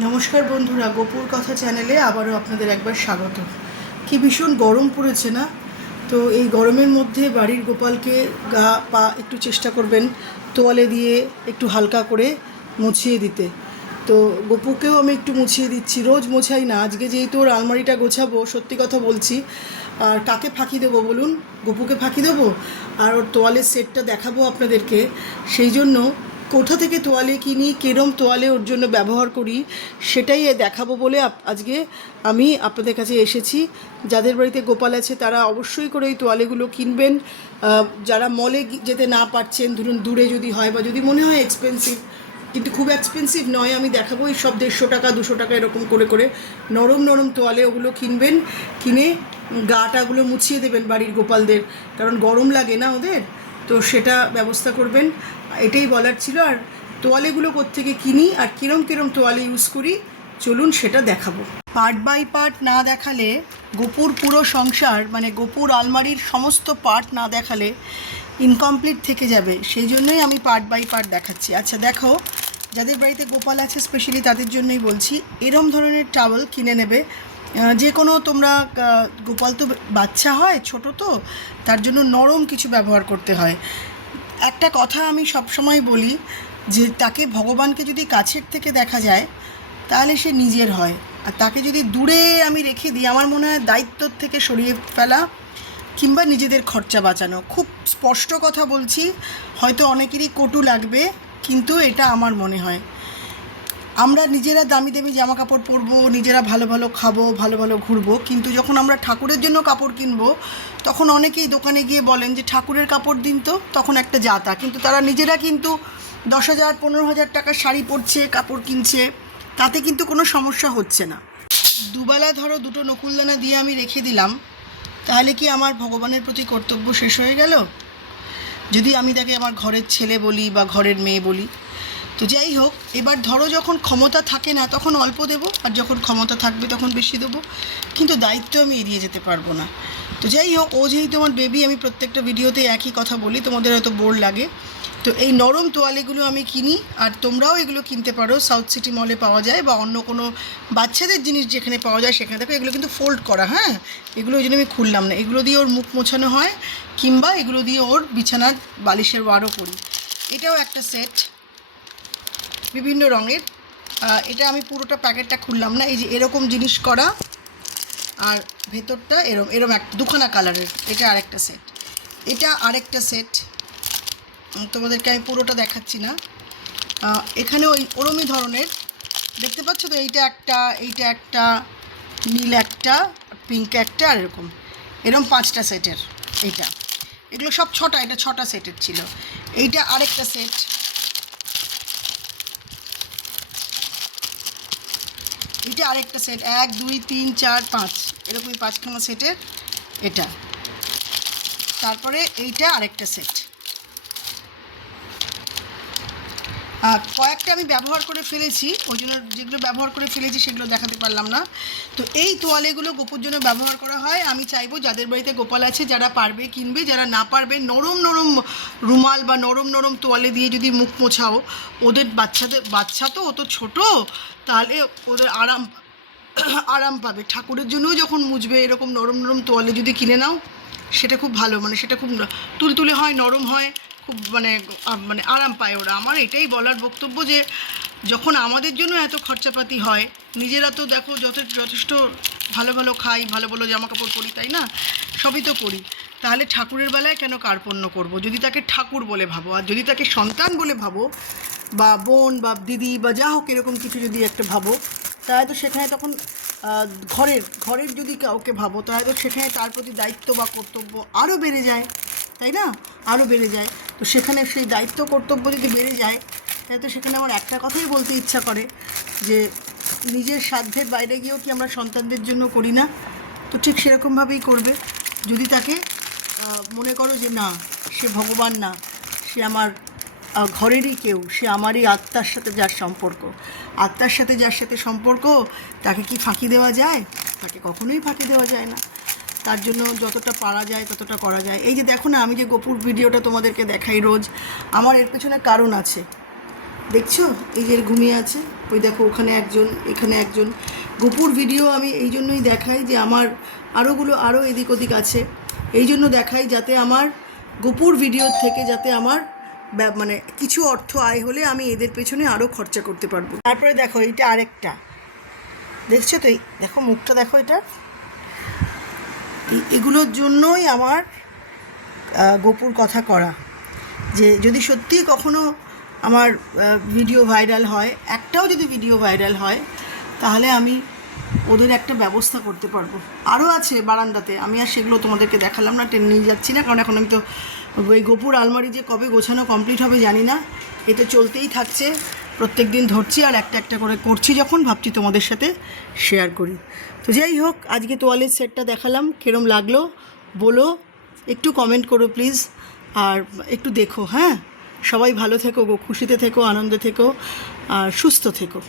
নমস্কার বন্ধুরা, গোপুর কথা চ্যানেলে আবারও আপনাদের একবার স্বাগত। কি ভীষণ গরম পড়েছে না? তো এই গরমের মধ্যে বাড়ির গোপালকে গা, পা একটু চেষ্টা করবেন তোয়ালে দিয়ে একটু হালকা করে মুছিয়ে দিতে। তো গপুকেও আমি একটু মুছিয়ে দিচ্ছি। রোজ মোছাই না, আজকে যেহেতু ওর আলমারিটা গোছাবো, সত্যি কথা বলছি। আর কাকে ফাঁকি দেবো বলুন? গপুকে ফাঁকি দেবো? আর ওর তোয়ালের সেটটা দেখাবো আপনাদেরকে। সেই জন্য কোথা থেকে তোয়ালে কিনি, কেরম তোয়ালে ওর জন্য ব্যবহার করি, সেটাই দেখাবো বলে আজকে আমি আপনাদের কাছে এসেছি। যাদের বাড়িতে গোপাল আছে, তারা অবশ্যই করে এই তোয়ালেগুলো কিনবেন। যারা মলে যেতে না পারছেন, ধরুন দূরে যদি হয় বা যদি মনে হয় এক্সপেন্সিভ কিন্তু খুব এক্সপেন্সিভ নয়, আমি দেখাবো এই সব দেড়শো টাকা, দুশো টাকা এরকম করে করে নরম নরম তোয়ালে ওগুলো কিনবেন। কিনে গাটাগুলো মুছিয়ে দেবেন বাড়ির গোপালদের, কারণ গরম লাগে না ওদের। তো সেটা ব্যবস্থা করবেন। এটাই বলার ছিল। আর তোয়ালেগুলো কোত্থেকে কিনি আর কিরম কিরম তোয়ালে ইউজ করি, চলুন সেটা দেখাবো। পার্ট বাই পার্ট না দেখালে, গোপুর পুরো সংসার মানে গোপুর আলমারির সমস্ত পার্ট না দেখালে ইনকমপ্লিট থেকে যাবে। সেই জন্যই আমি পার্ট বাই পার্ট দেখাচ্ছি। আচ্ছা দেখো, যাদের বাড়িতে গোপাল আছে স্পেশালি তাদের জন্যই বলছি, এরম ধরনের টাওয়েল কিনে নেবে। যে কোনো তোমরা গোপাল তো বাচ্চা হয়, ছোট তো, তার জন্য নরম কিছু ব্যবহার করতে হয়। একটা কথা আমি সবসময় বলি যে, তাকে ভগবানকে যদি কাছের থেকে দেখা যায়, তাহলে সে নিজের হয়। আর তাকে যদি দূরে আমি রেখে দিই, আমার মনে হয় দায়িত্বর থেকে সরিয়ে ফেলা কিংবা নিজেদের খরচা বাঁচানো। খুব স্পষ্ট কথা বলছি, হয়তো অনেকেরই কটু লাগবে, কিন্তু এটা আমার মনে হয়। আমরা নিজেরা দামি দামি জামা কাপড় পরবো, নিজেরা ভালো ভালো খাব, ভালো ভালো ঘুরবো। কিন্তু যখন আমরা ঠাকুরের জন্য কাপড় কিনবো, তখন অনেকেই দোকানে গিয়ে বলেন যে, ঠাকুরের কাপড় দিন তো? তখন একটা যাতা। কিন্তু তারা নিজেরা কিন্তু দশ হাজার, পনেরো হাজার টাকার শাড়ি পরছে, কাপড় কিনছে। তাতে কিন্তু কোনো সমস্যা হচ্ছে না। দুবেলা ধরো দুটো নকুলদানা দিয়ে আমি রেখে দিলাম, তাহলে কি আমার ভগবানের প্রতি কর্তব্য শেষ হয়ে গেল? যদি আমি তাকে আমার ঘরের ছেলে বলি বা ঘরের মেয়ে বলি। তো যাই হোক, এবার ধরো যখন ক্ষমতা থাকে না, তখন অল্প দেবো, আর যখন ক্ষমতা থাকবে তখন বেশি দেবো। কিন্তু দায়িত্ব আমি এড়িয়ে যেতে পারব না। তো যাই হোক, ও যেহেতু আমার বেবি আমি প্রত্যেকটা ভিডিওতে একই কথা বলি, তোমাদের হয়তো বোর লাগে। তো এই নরম তোয়ালেগুলো আমি কিনি, আর তোমরাও এগুলো কিনতে পারো। সাউথ সিটি মলে পাওয়া যায়, বা অন্য কোনো বাচ্চাদের জিনিস যেখানে পাওয়া যায়, সেখানে দেখো, এগুলো কিন্তু ফোল্ড করা হ্যাঁ? এগুলো ওই জন্য আমি খুললাম না। এগুলো দিয়ে ওর মুখ মোছানো হয়, কিংবা এগুলো দিয়ে ওর বিছানার বালিশের ওয়ারও করি। এটাও একটা সেট বিভিন্ন রঙের। এটা আমি পুরোটা প্যাকেটটা খুললাম না, এই যে এরকম জিনিস করা। আর ভেতরটা এরম এরম এক, দুখানা কালারের, এটা আরেকটা সেট এটা আরেকটা সেট তোমাদেরকে আমি পুরোটা দেখাচ্ছি না। এখানে ওই ওরমই ধরনের। দেখতে পাচ্ছ তো, এইটা একটা এইটা একটা, নীল একটা পিঙ্ক একটা, আর এরকম। এরকম পাঁচটা সেটের এইটা। এগুলো সব ছটা, এটা ছটা সেটের ছিল। এইটা আরেকটা সেট এটা আরেকটা সেট এক, দুই, তিন, চার, পাঁচ। এরকমই পাঁচখানা সেটের এটা। তারপরে এইটা আরেকটা সেট আর কয়েকটা আমি ব্যবহার করে ফেলেছি, ওই জন্য যেগুলো ব্যবহার করে ফেলেছি সেগুলো দেখাতে পারলাম না। তো এই তোয়ালেগুলো গোপুর জন্য ব্যবহার করা হয়। আমি চাইব যাদের বাড়িতে গোপাল আছে, যারা পারবে কিনবে, যারা না পারবে, নরম নরম রুমাল বা নরম নরম তোয়ালে দিয়ে যদি মুখ মোছাও, ওদের বাচ্চাদের, বাচ্চা তো, ও তো ছোটো, তাহলে ওদের আরাম আরাম পাবে। ঠাকুরের জন্যও যখন মুছবে, এরকম নরম নরম তোয়ালে যদি কিনে নাও, সেটা খুব ভালো মানে সেটা খুব তুলতুলে হয়, নরম হয় খুব মানে মানে আরাম পায় ওরা। আমার এটাই বলার বক্তব্য যে, যখন আমাদের জন্য এত খরচাপাতি হয়, নিজেরা তো দেখো যথে যথেষ্ট ভালো ভালো খাই, ভালো ভালো জামা কাপড় পরি, তাই না? সবই তো করি। তাহলে ঠাকুরের বেলায় কেন কার্পণ্য করব? যদি তাকে ঠাকুর বলে ভাবো, আর যদি তাকে সন্তান বলে ভাবো, বা বোন, বা দিদি, বা যা হোক এরকম কিছু যদি একটা ভাবো, তাহলে তো সেখানে তখন ঘরের ঘরের যদি কাউকে ভাবো, তাহলে তো সেখানে তার প্রতি দায়িত্ব বা কর্তব্য আরও বেড়ে যায়। তাই না? আরও বেড়ে যায়। তো সেখানে সেই দায়িত্ব, কর্তব্য যদি বেড়ে যায়, তাহলে তো সেখানে আমার একটা কথাই বলতে ইচ্ছা করে যে, নিজের সাধ্যের বাইরে গিয়েও কি আমরা সন্তানদের জন্য করি না? তো ঠিক সেরকমভাবেই করবে। যদি তাকে মনে করো যে না, সে ভগবান না, সে আমার ঘরেরই কেউ, সে আমারই আত্মার সাথে যার সম্পর্ক। আত্মার সাথে যার সাথে সম্পর্ক, তাকে কি ফাঁকি দেওয়া যায়? তাকে কখনোই ফাঁকি দেওয়া যায় না। তার জন্য যতটা পারা যায়, ততটা করা যায়। এই যে দেখো না, আমি যে গোপুর ভিডিওটা তোমাদেরকে দেখাই রোজ, আমার এর পেছনে কারণ আছে। দেখছ? এই যে ঘুমিয়ে আছে। ওই দেখো, ওখানে একজন, এখানে একজন। গোপুর ভিডিও আমি এই জন্যই দেখাই যে আমার আরোগুলো আরও এদিক ওদিক আছে। এই জন্য দেখাই যাতে আমার গোপুর ভিডিও থেকে যাতে আমার মানে কিছু অর্থ আয় হলে আমি এদের পেছনে আরও খরচা করতে পারব। তারপরে দেখো, এইটা আরেকটা। দেখছ তো? দেখো, মুখটা দেখো এটা। এগুলোর জন্যই আমার গোপুর কথা করা। যে যদি সত্যি কখনো আমার ভিডিও ভাইরাল হয়, একটাও যদি ভিডিও ভাইরাল হয়, তাহলে আমি ওদের একটা ব্যবস্থা করতে পারব। আরও আছে বারান্দাতে, আমি আর সেগুলো তোমাদেরকে দেখালাম না, টেনে নিয়ে যাচ্ছি না, কারণ এখন আমি তো ওই গোপুর আলমারি যে কবে গোছানো কমপ্লিট হবে জানি না, এ তো চলতেই থাকছে। প্রত্যেক দিন ধরছি আর একটা একটা করে করছি যখন, ভাবছি তোমাদের সাথে শেয়ার করি। তো যাই হোক, আজকে তোয়ালের সেটটা দেখালাম, কিরম লাগল বলো, একটু কমেন্ট করো প্লিজ আর একটু দেখো হ্যাঁ? সবাই ভালো থেকো গো, খুশিতে থেকো, আনন্দে থেকো, আর সুস্থ থেকো।